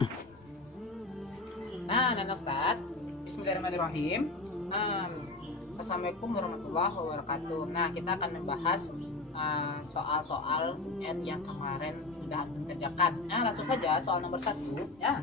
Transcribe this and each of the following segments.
Nah, Ustaz, Bismillahirrahmanirrahim. Assalamualaikum warahmatullahi wabarakatuh. Nah, kita akan membahas soal-soal UN yang kemarin sudah antum kerjakan. Nah, langsung saja soal nomor 1 ya.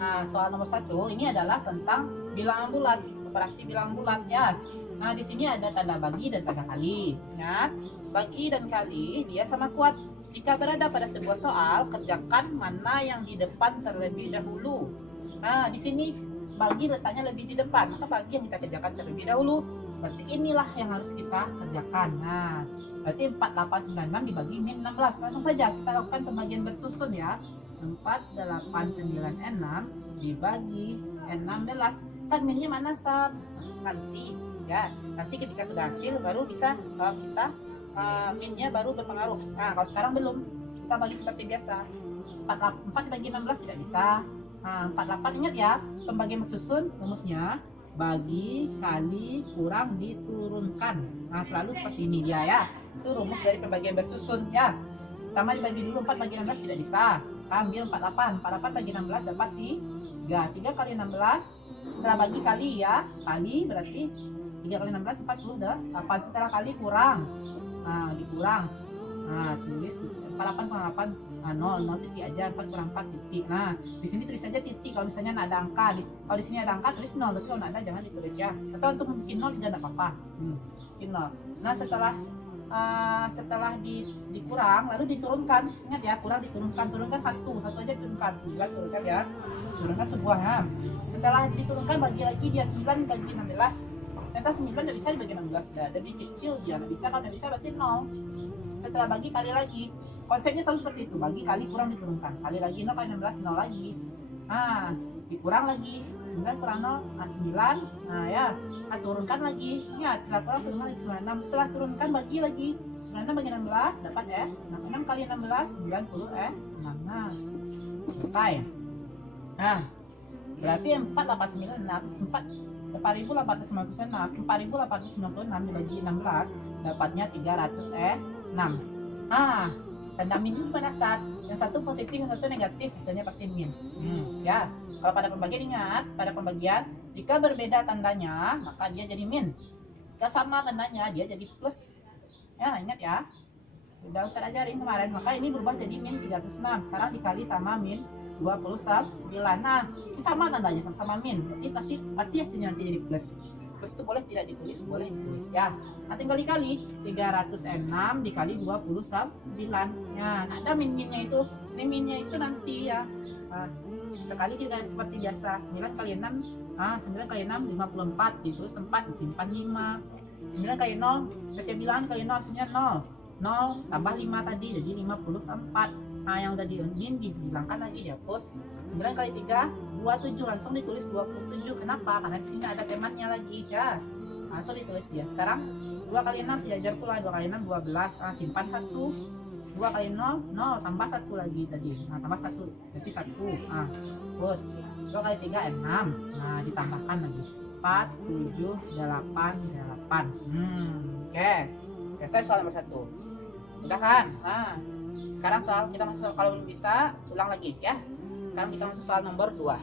Nah, soal nomor 1 ini adalah tentang bilangan bulat, operasi bilangan bulat ya. Nah, di sini ada tanda bagi dan tanda kali. Ingat, bagi dan kali dia sama kuat. Jika berada pada sebuah soal, kerjakan mana yang di depan terlebih dahulu. Nah, di sini bagi letaknya lebih di depan, maka bagi yang kita kerjakan terlebih dahulu. Berarti inilah yang harus kita kerjakan. Nah, berarti 4896 dibagi min 16. Langsung saja kita lakukan pembagian bersusun ya. 4896 dibagi 16. Saat minnya mana Ustaz? Nanti ya. Nanti ketika sudah hasil baru bisa kita minnya baru berpengaruh. Nah, kalau sekarang belum, kita bagi seperti biasa. 4 dibagi 16 tidak bisa. Nah, 48 ingat ya, pembagian bersusun rumusnya bagi, kali, kurang, diturunkan. Nah, selalu seperti ini dia ya. Itu rumus dari pembagian bersusun ya. Pertama dibagi dulu, 4 bagi 16 tidak bisa. Ambil 48, 48 bagi 16 dapat 3. 3 kali 16, setelah bagi kali ya. Kali berarti 3 kali 16 48. Setelah kali kurang. Nah, dikurang. Nah, tulis 48 kurang 8. Nah, 0 titik aja, 4 kurang 4 titik. Nah, di sini tulis saja titik kalau misalnya ada angka. Kalau di sini ada angka tulis 0, tapi kalau ada jangan ditulis ya. Atau untuk bikin 0 tidak ada apa-apa. Bikin 0. Nah, setelah dikurang lalu diturunkan. Ingat ya, kurang diturunkan. Turunkan satu aja turunkan. 9 turunkan ya. Turunkan sebuahnya. Setelah diturunkan bagi lagi dia 9 bagi 16. Ternyata 9 tidak bisa dibagi 16. Lebih kecil dia tidak bisa, kalau tidak bisa berarti 0. Setelah bagi kali lagi. Konsepnya selalu seperti itu, bagi kali kurang diturunkan. Kali lagi 0 kali 16 0 lagi. Nah, dikurang lagi. 9 kurang 0, nah 9. Nah ya, nah, turunkan lagi. Ya, setelah kurang turunkan lagi 96. Setelah turunkan bagi lagi. 96 bagi 16 dapat ya. 6 kali 16 90 Nah, selesai. Nah, berarti 4896 dibagi 16 dapatnya 306. Nah, tanda min itu pada saat yang satu positif, yang satu negatif, tandanya pasti min. Ya, kalau pada pembagian ingat, pada pembagian jika berbeda tandanya maka dia jadi min. Jika sama tandanya dia jadi plus. Ya, ingat ya. Sudah Ustaz ajarin kemarin, maka ini berubah jadi min 306. Sekarang dikali sama min 29. Nah, ini sama tandanya, sama-sama min. Berarti pasti hasilnya nanti jadi plus. Plus itu boleh tidak ditulis, boleh ditulis ya. Nah, tinggal dikali 306 dikali 29. Ya, ada min-minnya itu. Ini minnya itu nanti ya. Nah, sekali tidak seperti biasa. 9 kali 6, 9 kali 6 54, ditulis 4, disimpan 5. 9 kali 0, setiap bilangan kali 0 hasilnya 0. 0 tambah 5 tadi jadi 54. Nah, yang udah dimin dihilangkan lagi, dihapus. 9 kali 3 27, langsung ditulis 27. Kenapa? Karena di sini ada tematnya lagi ya. Langsung ditulis dia. Sekarang 2 kali 6 diajar pula. 2 kali 6 12. Simpan 1. 2 kali 0 0 tambah 1 lagi tadi. Nah, tambah 1 jadi 1. Terus 2 kali 3 6. Nah, ditambahkan lagi 4 7 8. Oke. Selesai soal nomor 1. Udah kan? Nah, sekarang soal kita masuk, kalau belum bisa ulang lagi ya. Sekarang kita masuk soal nomor 2.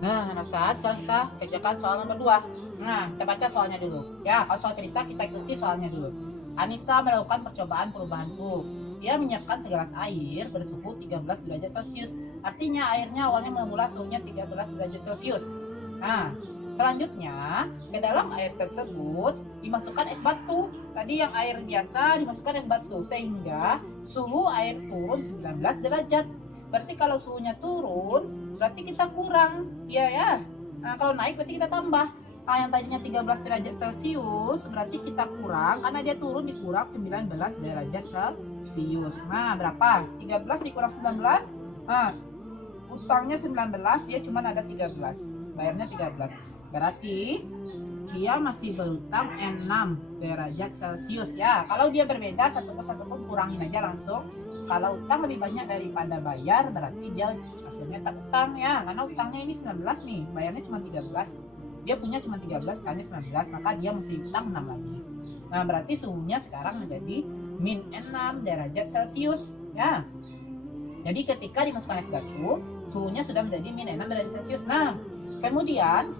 Nah, saat sekarang kita kerjakan soal nomor 2. Nah, kita baca soalnya dulu. Ya, kalau soal cerita kita ikuti soalnya dulu. Anissa melakukan percobaan perubahan suhu. Dia menyiapkan segelas air bersuhu 13 derajat Celcius. Artinya airnya awalnya bermula suhunya 13 derajat Celcius. Nah, selanjutnya ke dalam air tersebut dimasukkan es batu. Tadi yang air biasa dimasukkan es batu sehingga suhu air turun 19 derajat. Berarti kalau suhunya turun berarti kita kurang ya. Nah, kalau naik berarti kita tambah. Nah, yang tadinya 13 derajat Celcius berarti kita kurang karena dia turun dikurang 19 derajat Celcius. Nah, berapa? 13 dikurang 19. Nah, utangnya 19, dia cuma ada 13. Bayarnya 13. Berarti dia masih berutang 6 derajat Celcius ya. Kalau dia berbeda satu persatu pun kurangin aja langsung. Kalau utang lebih banyak daripada bayar berarti dia hasilnya tak utang ya. Karena utangnya ini 19 nih, bayarnya cuma 13. Dia punya cuma 13, kali 19, maka dia mesti utang 6 lagi. Nah, berarti suhunya sekarang menjadi min 6 derajat Celcius ya. Jadi ketika dimasukkan es batu, suhunya sudah menjadi min 6 derajat Celcius. Nah, kemudian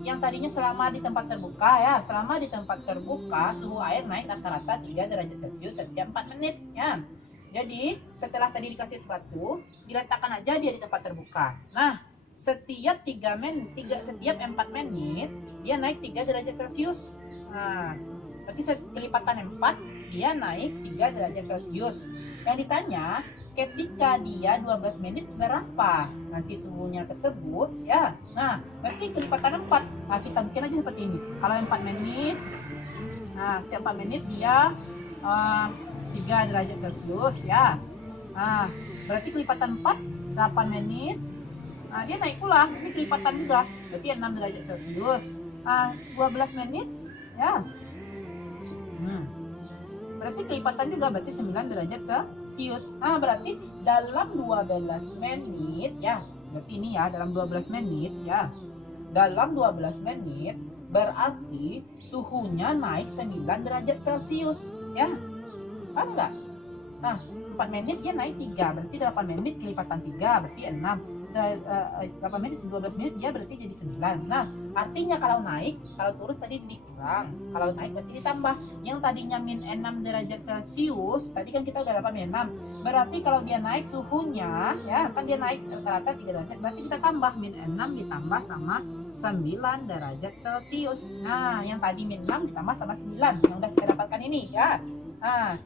yang tadinya selama di tempat terbuka ya, selama di tempat terbuka suhu air naik rata-rata 3 derajat Celcius setiap 4 menit ya. Jadi setelah tadi dikasih es batu, diletakkan aja dia di tempat terbuka. Nah, setiap 4 menit dia naik 3 derajat Celcius. Nah, berarti kelipatan 4 dia naik 3 derajat Celcius. Yang ditanya, ketika dia 12 menit berapa nanti suhunya tersebut ya. Nah, berarti kelipatan 4. Nah, kita bikin aja seperti ini. Kalau 4 menit, nah setiap 4 menit dia 3 derajat Celcius ya. Nah, berarti kelipatan 4 8 menit. Nah, dia naik pula, ini kelipatan juga. Berarti 6 derajat Celcius. 12 menit ya. Berarti kelipatan juga, berarti 9 derajat Celcius. Nah, berarti dalam 12 menit ya. Berarti ini ya, dalam 12 menit ya. Dalam 12 menit berarti suhunya naik 9 derajat Celcius ya. Paham enggak? Nah, 4 menit dia naik 3, berarti 8 menit kelipatan 3, berarti 6. 8 menit, 12 menit dia berarti jadi 9. Nah, artinya kalau naik, kalau turun tadi dikurang, kalau naik berarti ditambah. Yang tadinya min 6 derajat Celcius, tadi kan kita udah dapat min 6. Berarti kalau dia naik suhunya, ya kan dia naik rata-rata 3 derajat, berarti kita tambah min 6 ditambah sama 9 derajat Celcius. Nah, yang tadi min 6 ditambah sama 9, yang udah kita dapatkan ini ya. Nah,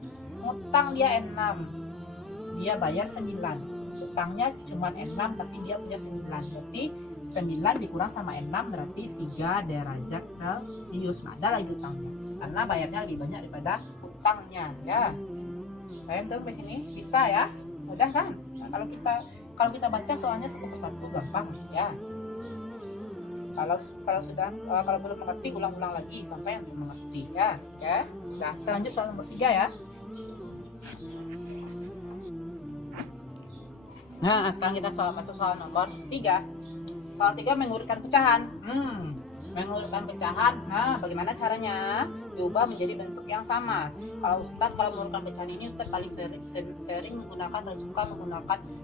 utang dia 6, dia bayar 9. Utangnya cuma 6 tapi dia punya 9, berarti 9 dikurang sama 6 berarti 3 derajat Celcius. Nah, ada lagi utangnya karena bayarnya lebih banyak daripada utangnya ya. Paham tuh sampai sini? Bisa ya? Mudah kan? Nah, kalau kita baca soalnya satu persatu gampang ya. Kalau belum mengerti ulang-ulang lagi sampai yang mengerti ya. Ya. Nah, kita lanjut soal nomor 3 ya. Nah, sekarang kita masuk soal nomor 3. Soal 3 mengurutkan pecahan. Mengurutkan pecahan. Nah, bagaimana caranya? Diubah menjadi bentuk yang sama. Kalau mengurutkan pecahan ini Ustaz paling sering menggunakan dan suka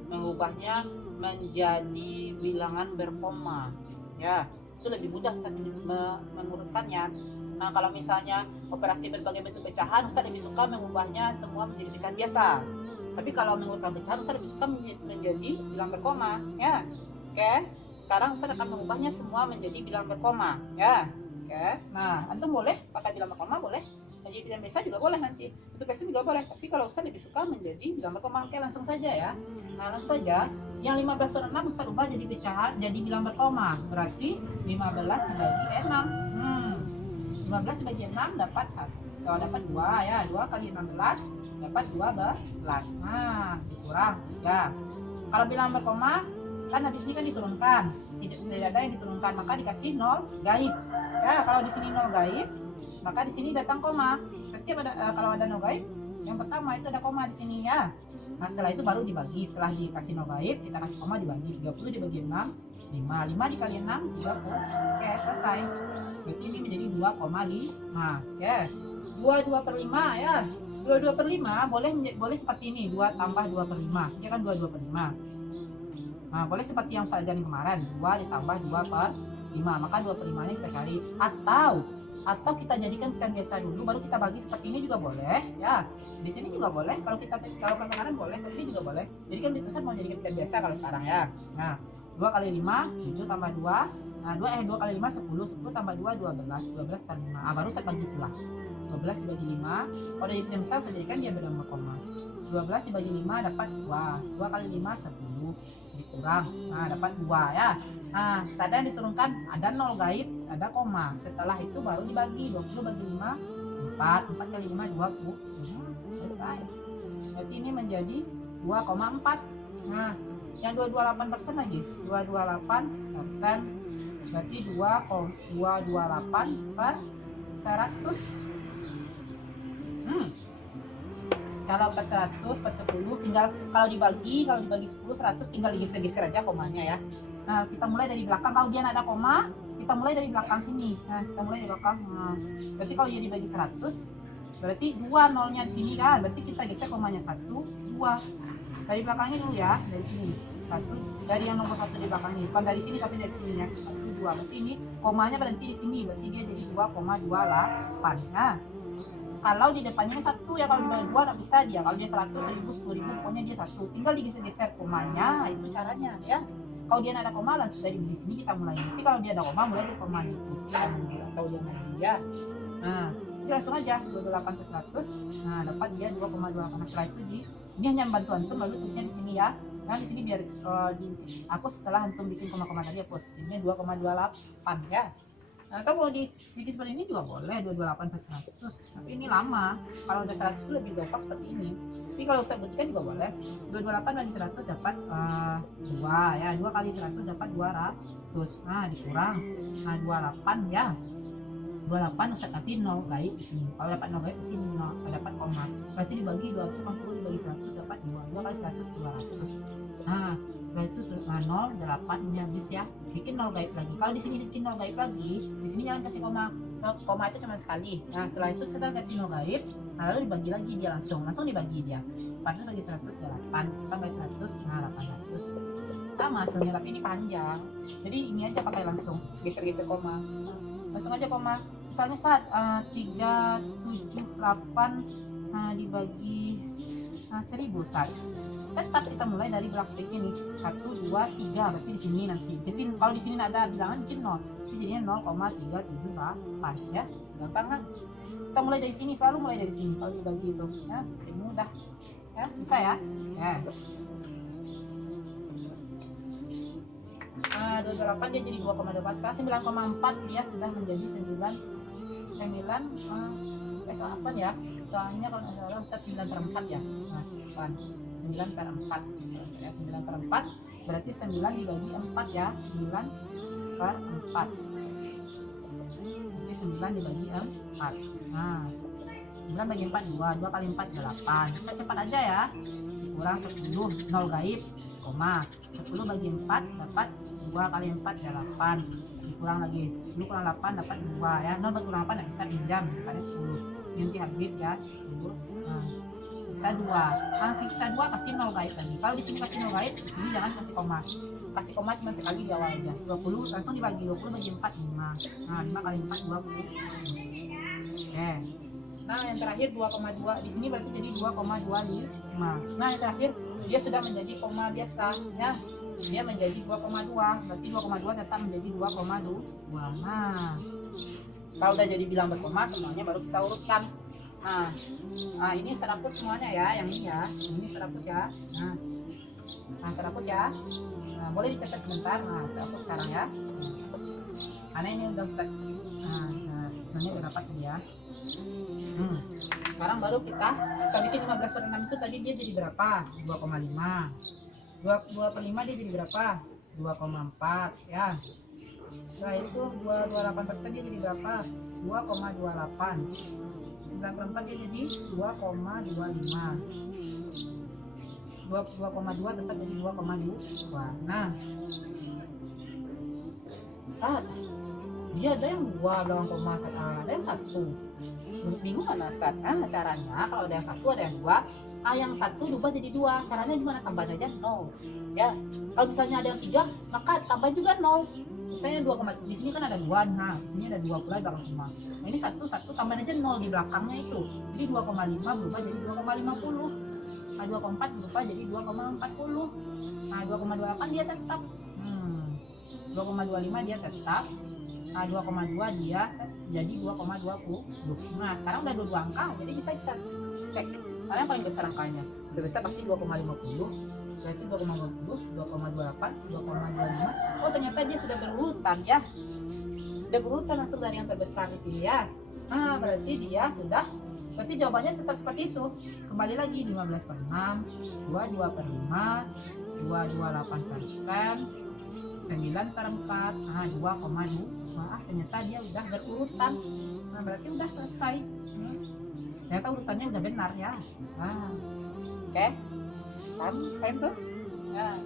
mengubahnya menjadi bilangan berkoma. Ya, itu lebih mudah Ustaz mengurutkannya. Nah, kalau misalnya operasi berbagai bentuk pecahan, Ustaz lebih suka mengubahnya semua menjadi pecahan biasa. Tapi kalau mengurutkan pecahan, Ustaz lebih suka menjadi bilang berkoma, ya. Oke. Sekarang Ustaz akan mengubahnya semua menjadi bilang berkoma, ya. Oke. Nah, antum boleh pakai bilang berkoma, boleh. Menjadi bilang biasa juga boleh nanti. Itu biasa juga boleh. Tapi kalau Ustaz lebih suka menjadi bilang berkoma, oke, langsung saja ya. Nah, langsung saja. Yang 15/6 Ustaz ubah jadi pecahan, jadi bilang berkoma. Berarti 15 dibagi 6. 15 dibagi 6 dapat 1. Kalau dapat 2 ya. 2 kali 16 dapat 12. Nah, dikurang 3. Kalau bilang berkoma, kan habis ini kan diturunkan. Tidak ada yang diturunkan, maka dikasih 0 gaib. Ya, kalau di sini 0 gaib, maka di sini datang koma. Setiap kalau ada 0 gaib, yang pertama itu ada koma di sini ya. Nah, setelah itu baru dibagi. Setelah dikasih 0 gaib, kita kasih koma dibagi. 30 dibagi 6, 5. 5 dikali 6, 30. Oke, selesai. Berarti ini menjadi 2,5. Oke. 22/5 ya. 22/5 boleh seperti ini, 2 tambah 2/5. Ini kan 22/5. Nah, boleh seperti yang saya ajarin kemarin, 2 ditambah 2/5. Maka 2/5 nya kita cari. Atau kita jadikan pecahan biasa dulu, baru kita bagi seperti ini juga boleh ya. Di sini juga boleh. Kalau kemarin boleh, ini juga boleh. Jadi kan Ustaz mau jadikan pecahan biasa kalau sekarang ya. Nah, 2 kali 5, 7 tambah 2. Nah, 2 kali 5, 10. 10 tambah 2, 12. 12 per 5. Baru Ustaz bagi pula. 12 dibagi 5. Kalau yang besar saya jadikan dia bilang berkoma. 12 dibagi 5 dapat 2. 2 kali 5 10 dikurang. Nah, dapat 2 ya. Nah, tadi yang diturunkan ada 0 gaib, ada koma. Setelah itu baru dibagi. 20 bagi 5 4. 4 kali 5 20. Selesai. Berarti ini menjadi 2,4. Nah, yang 228% lagi. 228%. Berarti 228 per 100. Kalau per 100 per 10 tinggal kalau dibagi 10 100 tinggal digeser-geser aja komanya ya. Nah, kita mulai dari belakang. Kalau dia ada koma, kita mulai dari belakang sini. Nah, kita mulai dari belakang. Nah, berarti kalau dia dibagi 100 berarti 2 nolnya di sini kan. Berarti kita geser komanya 1 2. Dari belakangnya dulu ya, dari sini. Satu, dari yang nomor 1 di belakangnya, bukan dari sini tapi dari sini ya. 1, 2. Berarti ini komanya berhenti di sini, berarti dia jadi 2,28. Nah, kalau di depannya 1 ya, kalau di bawah 2 nggak bisa dia. Kalau dia 100, 1000, 10.000 pokoknya dia 1. Tinggal digeser-geser komanya, itu caranya ya. Kalau dia ada koma langsung dari sini kita mulai. Tapi kalau dia ada koma mulai dari koma itu. Atau dia mau dia. Nah, jadi langsung aja 28 ke 100. Nah, dapat dia 2,28. Nah, setelah itu ini hanya membantu antum lalu tulisnya di sini ya. Nah, di sini biar aku setelah antum bikin koma-koma tadi hapus. Ini 2,28 ya. Nah, atau mau dibikin seperti ini juga boleh 228 per 100. Tapi ini lama. Kalau udah 100 itu lebih gampang seperti ini. Tapi kalau Ustaz buktikan juga boleh. 228 bagi 100 dapat 2 ya. 2 kali 100 dapat 200. Nah, dikurang. Nah, 28 ya. 28 Ustaz kasih 0 gaib di sini. Kalau dapat 0 gaib di sini 0, kalau dapat koma. Berarti dibagi 280 dibagi 100 dapat 2. 2 kali 100 200. Nah, setelah itu 0, 8 ini habis ya. Bikin 0 gaib lagi. Kalau di sini bikin 0 gaib lagi, di sini jangan kasih koma. Koma itu cuma sekali. Nah, setelah itu setelah kasih 0 gaib, nah, lalu dibagi lagi dia langsung dibagi dia. 4 bagi 100 8, 4 bagi 100 nah 800. Sama hasilnya tapi ini panjang. Jadi ini aja pakai langsung geser-geser koma. Langsung aja koma. Misalnya saat 378 dibagi 1000 Ustaz. Tetap kita mulai dari belakang di sini 1, 2, 3 berarti di sini nanti. Di sini kalau di sini ada bilangan mungkin 0. Jadi jadinya 0,378 ya. Gampang kan? Kita mulai dari sini, selalu mulai dari sini kalau dibagi itu ya. Ini mudah. Ya, bisa ya. Ya. 28 dia jadi 2,2. Sekarang 9,4 dia sudah menjadi 9 ya. Soalnya kalau nggak salah kita 9 per 4 ya. Nah, 9 per 4 ya, 9 per 4 berarti 9 dibagi 4 ya. 9 per 4 berarti 9 dibagi 4. Nah, 9 bagi 4 2 kali 4 8. Bisa cepat aja ya. Kurang 10 0 gaib koma. 10 bagi 4 dapat 2 kali 4 8. Dikurang lagi 10 kurang 8 dapat 2 ya. 0 bagi kurang 8 nggak bisa pinjam, dapatnya 10. Nanti habis ya 10. Nah, sisa 2. Sisa 2 kasih 0 gaib lagi. Kalau di sini kasih 0 gaib, di sini jangan kasih koma. Kasih koma cuma sekali di awal aja. 20 langsung dibagi 20 bagi 4 5. Nah, 5 kali 4 20. Oke. Nah, yang terakhir 2,2 di sini berarti jadi 2,25. Nah, yang terakhir dia sudah menjadi koma biasa ya. Dia menjadi 2,2. Berarti 2,2 tetap menjadi 2,2. Nah, kalau udah jadi bilang berkoma semuanya baru kita urutkan. Nah, ini serapus semuanya ya, yang ini ya. Ini serapus ya. Nah, serapus ya. Nah, boleh dicatat sebentar. Nah, serapus sekarang ya. Karena ini udah start. Nah, semuanya udah dapat ya. Sekarang baru kita bikin 15 per 6 itu tadi dia jadi berapa? 2,5. 2 per 5 dia jadi berapa? 2,4 ya. Setelah itu 2,28% dia jadi berapa? 2,28. 9 per 4 dia jadi 2,25. 2,2 tetap jadi 2,2. Nah, Ustaz, dia ada yang 2 belakang koma, ada yang 1. Bingung kan Ustaz? Caranya kalau ada yang 1 ada yang 2. Yang 1 diubah jadi 2. Caranya gimana? Tambahin aja 0 ya. Kalau misalnya ada yang 3 maka tambahin juga 0. Misalnya 2, di sini kan ada 2. Nah, di sini ada 2 pula di belakang koma. Nah, ini 1 tambahin aja 0 di belakangnya itu. Jadi 2,5 berubah jadi 2,50. Nah, 2,4 berubah jadi 2,40. Nah, 2,28 dia tetap. 2,25 dia tetap. Nah, 2,2 dia jadi 2,20. Nah, sekarang udah 2 angka, jadi bisa kita cek. Karena yang paling besar angkanya, udah besar pasti 2,50. Berarti 2,20, 2,28, 2,25. Oh, ternyata dia sudah berurutan ya. Sudah berurutan langsung dari yang terbesar di sini ya. Nah, berarti dia sudah. Berarti jawabannya tetap seperti itu. Kembali lagi 15 per 6, 22 per 5, 228%. 9 per 4, 2,2. Ternyata dia udah berurutan. Nah, berarti udah selesai. Ternyata urutannya udah benar ya. Nah, oke. Paham tuh? Nah,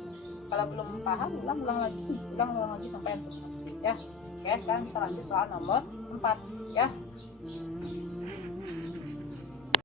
kalau belum paham, ulang lagi sampai yang ya. Oke, sekarang kita lanjut soal nomor 4 ya.